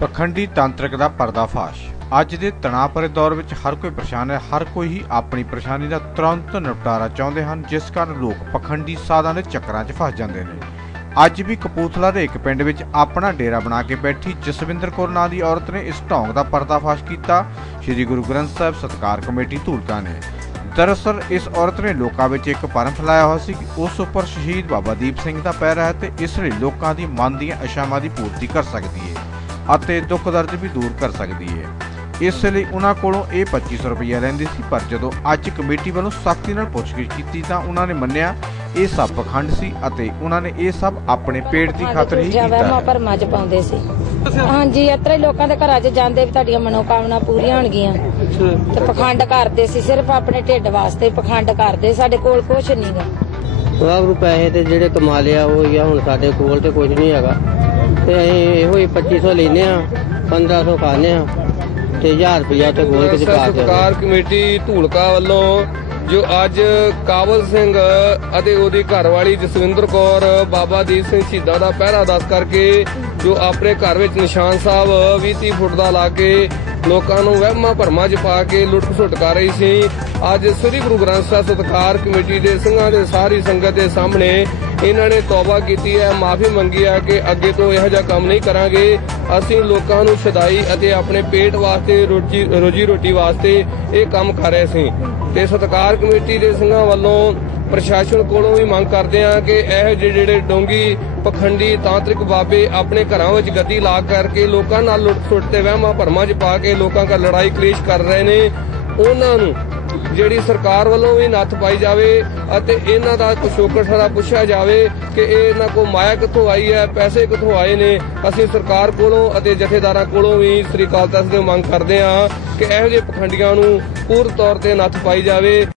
ਪਖੰਡੀ ਤਾਂਤਰਿਕ ਦਾ ਪਰਦਾਫਾਸ਼। ਅੱਜ ਦੇ ਤਣਾਅ ਭਰੇ ਦੌਰ ਵਿੱਚ ਹਰ ਕੋਈ ਪਰੇਸ਼ਾਨ ਹੈ, ਹਰ ਕੋਈ ਹੀ ਆਪਣੀ ਪਰੇਸ਼ਾਨੀ ਦਾ ਤੁਰੰਤ ਨਿਪਟਾਰਾ ਚਾਹੁੰਦੇ ਹਨ, ਜਿਸ ਕਾਰਨ ਲੋਕ ਪਖੰਡੀ ਸਾਧਾਂ ਦੇ ਚੱਕਰਾਂ 'ਚ ਫਸ ਜਾਂਦੇ ਨੇ। ਅੱਜ ਵੀ ਕਪੂਥਲਾ ਦੇ ਇੱਕ ਪਿੰਡ ਵਿੱਚ ਆਪਣਾ ਡੇਰਾ ਬਣਾ ਕੇ ਬੈਠੀ ਜਸਵਿੰਦਰ ਕੌਰ ਨਾਂ ਦੀ ਔਰਤ ਨੇ ਇਸ ਢੌਂਗ ਦਾ ਪਰਦਾਫਾਸ਼ ਕੀਤਾ। ਸ੍ਰੀ ਗੁਰੂ ਗ੍ਰੰਥ ਸਾਹਿਬ ਸਤਕਾਰ ਕਮੇਟੀ ਧੂਲਕਾ ਨੇ। ਦਰਅਸਲ, ਇਸ ਔਰਤ ਨੇ ਲੋਕਾਂ ਵਿੱਚ ਇੱਕ ਪਰਮ ਫੈਲਾਇਆ ਹੋਇਆ ਸੀ ਕਿ ਉਸ ਉੱਪਰ ਸ਼ਹੀਦ ਬਾਬਾ ਦੀਪ ਸਿੰਘ ਦਾ ਪੈਰ ਹੈ ਤੇ ਇਸ ਲਈ ਲੋਕਾਂ ਦੀ ਮਨ ਦੀਆਂ ਅਸ਼ਾਵਾਂ ਦੀ ਪੂਰਤੀ ਕਰ ਸਕਦੀ ਹੈ। ਅਤੇ ਦੁੱਖ ਦਰਦ ਵੀ ਦੂਰ ਕਰ ਸਕਦੀ ਹੈ। ਇਸ ਲਈ ਉਹਨਾਂ ਕੋਲੋਂ ਇਹ 2500 ਰੁਪਏ ਲੈਂਦੀ ਸੀ ਪਰ ਜਦੋਂ ਅੱਜ ਕਮੇਟੀ ਵੱਲੋਂ ਸਖਤੀ ਨਾਲ ਪੁੱਛਗਿੱਛ ਕੀਤੀ ਤਾਂ ਉਹਨਾਂ ਨੇ ਮੰਨਿਆ ਇਹ ਸਭ ਪਖੰਡ ਸੀ ਅਤੇ ਉਹਨਾਂ ਨੇ ਇਹ ਸਭ ਆਪਣੇ ਪੇਟ ਦੀ ਖਾਤਰ ਹੀ ਕੀਤਾ ਵਹਿਮਾਂ ਹੈ। ਭਰਮਾਂ ਚ ਪਾਉਂਦੇ ਸੀ। ਹਾਂਜੀ ਇਤਰਾ ਹੀ ਲੋਕਾਂ ਦੇ ਘਰਾਂ 'ਚ ਜਾਂਦੇ ਵੀ ਤੁਹਾਡੀਆਂ ਮਨੋਕਾਮਨਾ ਪੂਰੀਆਂ ਹੋਣਗੀਆਂ। ਤੇ ਪਖੰਡ ਕਰਦੇ ਸੀ ਸਿਰਫ ਆਪਣੇ ਢਿੱਡ ਵਾਸਤੇ ਪਖੰਡ ਕਰਦੇ ਸਾਡੇ ਕੋਲ ਕੁਝ ਨਹੀਂਗਾ ਵਾਹਿਗੁਰੂ ਪੈਸੇ ਤੇ ਜਿਹੜੇ ਕਮਾ ਲਿਆ ਉਹ ਹੀ ਆ ਹੁਣ ਸਾਡੇ ਕੋਲ ਤੇ ਕੁਝ ਨਹੀਂ ਹੈਗਾ। ਤੇ ਅਸੀਂ ਇਹੋ ਹੀ 2500 ਲੈਨੇ ਆ 1500 ਖਾਣੇ ਆ ਤੇ 1000 ਰੁਪਇਆ ਤੇ ਗੋਲ ਕੇ ਪਾ ਕੇ ਸਤਕਾਰ ਕਮੇਟੀ ਧੂਲਕਾ ਵੱਲੋਂ ਜੋ ਅੱਜ ਕਾਬਲ ਸਿੰਘ ਅਤੇ ਉਹਦੀ ਘਰਵਾਲੀ ਜਸਵਿੰਦਰ ਕੌਰ, ਬਾਬਾ ਦੀਪ ਸਿੰਘ ਸ਼ਹੀਦਾਂ ਦਾ ਪਹਿਰਾ ਦੱਸ ਕਰਕੇ ਜੋ ਆਪਣੇ ਘਰ ਵਿੱਚ ਨਿਸ਼ਾਨ ਸਾਹਿਬ 20 30 ਫੁੱਟ ਦਾ ਲਾ ਕੇ ਲੋਕਾਂ ਨੂੰ ਵਹਿਮਾਂ ਭਰਮਾਂ 'ਚ ਪਾ ਕੇ ਲੁੱਟ ਖਸੁੱਟ ਕਰ ਰਹੀ ਸੀ। ਅੱਜ ਸ੍ਰੀ ਗੁਰੂ ਗ੍ਰੰਥ ਸਾਹਿਬ ਸਤਿਕਾਰ ਕਮੇਟੀ ਦੇ ਸਿੰਘਾਂ ਦੇ ਸਾਰੀ ਸੰਗਤ ਦੇ ਸਾਹਮਣੇ ਇਹਨਾਂ ਨੇ ਤੌਬਾ ਕੀਤੀ ਹੈ, ਮਾਫੀ ਮੰਗੀ ਹੈ ਕਿ ਅੱਗੇ ਤੋਂ ਇਹੋ ਜਿਹਾ ਕੰਮ ਨਹੀਂ ਕਰਾਂਗੇ। ਅਸੀਂ ਲੋਕਾਂ ਨੂੰ ਸਦਾਈ ਅਤੇ ਆਪਣੇ ਪੇਟ ਵਾਸਤੇ, ਰੋਜੀ ਰੋਜੀ ਰੋਟੀ ਵਾਸਤੇ ਇਹ ਕੰਮ ਕਰ ਰਹੇ ਸੀ। ਤੇ ਸਤਕਾਰ ਕਮੇਟੀ ਦੇ ਸਿੰਘਾਂ ਵੱਲੋਂ ਪ੍ਰਸ਼ਾਸਨ ਕੋਲੋਂ ਵੀ ਮੰਗ ਕਰਦੇ ਆ ਕਿ ਇਹ ਜਿਹੇ ਜਿਹੜੇ ਡੋਂਗੀ ਪਖੰਡੀ ਤਾਂਤਰਿਕ ਬਾਬੇ ਆਪਣੇ ਘਰਾਂ ਵਿੱਚ ਗੱਦੀ ਲਾ ਕਰਕੇ ਲੋਕਾਂ ਨਾਲ ਲੁੱਟ ਸੁੱਟ ਤੇ ਵਹਿਮਾਂ ਭਰਮਾਂ 'ਚ ਪਾ ਕੇ ਲੋਕਾਂ ਦਾ ਲੜਾਈ ਕਲੇਸ਼ ਕਰ ਰਹੇ ਨੇ। ਉਹਨਾਂ ਨੂੰ ਜਿਹੜੀ ਸਰਕਾਰ ਵੱਲੋਂ ਵੀ ਨੱਥ ਪਾਈ ਜਾਵੇ ਅਤੇ ਇਹਨਾਂ ਦਾ ਕੁਸ਼ੋਕਰ ਸਾਰਾ ਪੁੱਛਿਆ ਜਾਵੇ ਕਿ ਇਹ ਇਹਨਾਂ ਕੋ ਮਾਇਆ ਕਿੱਥੋਂ ਆਈ ਹੈ, ਪੈਸੇ ਕਿੱਥੋਂ ਆਏ ਨੇ, ਅਸੀਂ ਸਰਕਾਰ ਕੋਲੋਂ ਅਤੇ ਜਥੇਦਾਰਾਂ ਕੋਲੋਂ ਵੀ ਸ੍ਰੀ ਅਕਾਲ ਤਖਤ ਦੇ ਮੰਗ ਕਰਦੇ ਹਾਂ ਕਿ ਇਹੋ ਜਿਹੇ ਪਖੰਡੀਆਂ ਨੂੰ ਪੂਰਨ ਤੌਰ ਤੇ ਨੱਥ ਪਾਈ ਜਾਵੇ।